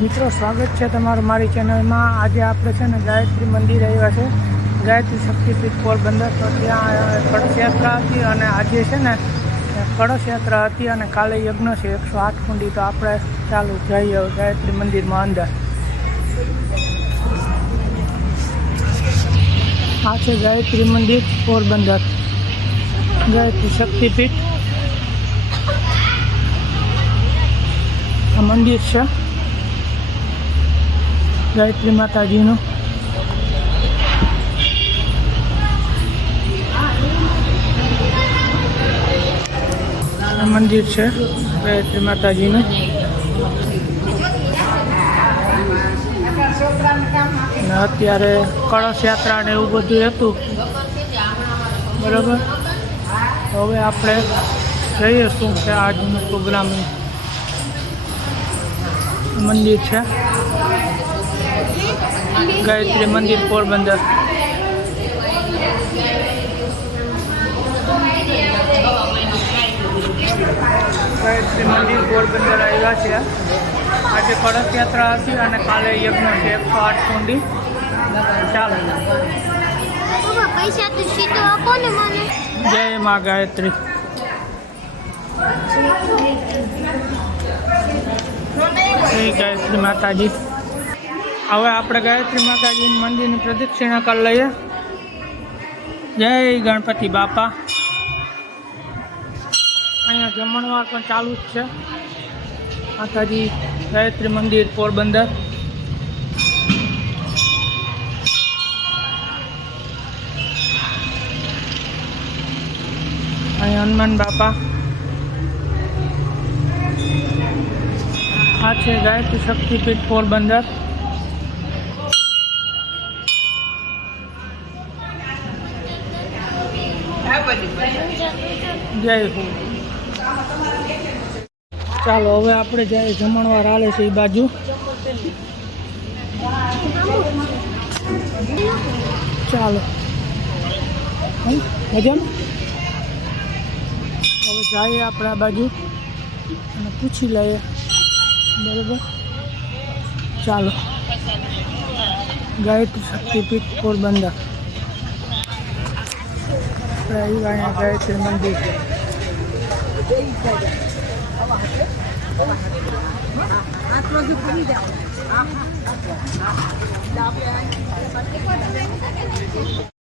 મિત્રો, સ્વાગત છે તમારું મારી ચેનલમાં. આજે આપણે છે ને ગાયત્રી મંદિર આવ્યા છે. ગાયત્રી શક્તિપીઠ પોરબંદર તો ત્યાં કળશ યાત્રા હતી અને આજે છે ને, કળશ યાત્રા હતી અને કાલે યજ્ઞ છે. એકસો આઠ કુંડી તો આપણે ચાલુ જઈએ ગાયત્રી મંદિરમાં અંદર. આ છે ગાયત્રી મંદિર પોરબંદર ગાયત્રી શક્તિપીઠ. આ મંદિર છે. ગાયત્રી માતાજીનું. મંદિર છે, ગાયત્રી માતાજીનું. અત્યારે કળશ યાત્રા ને એવું બધું હતું. બરાબર? હવે આપણે જઈએ શું છે આજનું પ્રોગ્રામ. મંદિર છે. ગાયત્રી મંદિર પોરબંદર. ગાયત્રી મંદિર પોરબંદર આવ્યા છે. આજે કળશ યાત્રા હતી અને કાલે યજ્ઞ છે. એકસો આઠ કુંડી. ચાલો. જય મા ગાયત્રી. શ્રી ગાયત્રી માતાજી. હવે આપણે ગાયત્રી માતાજીની મંદિરની પ્રદક્ષિણા કરી લઈએ. જય ગણપતિ બાપા. અહીંયા જમણવાર પણ ચાલુ જ છે. માતાજી ગાયત્રી મંદિર પોરબંદર. અહીંયા હનુમાન બાપા. આ છે ગાયત્રી શક્તિપીઠ પોરબંદર. જય હો. ચાલો, હવે આપણે જાય જમણવાર હાલે છે એ બાજુ. ચાલો. મજામાં? હવે જઈએ આપણે આ બાજુ અને પૂછી લઈએ. બરાબર? ચાલો. ગાયત્રી શક્તિપીઠ પોરબંદર. આપણે અહીંયા ગાયત્રી મંદિર.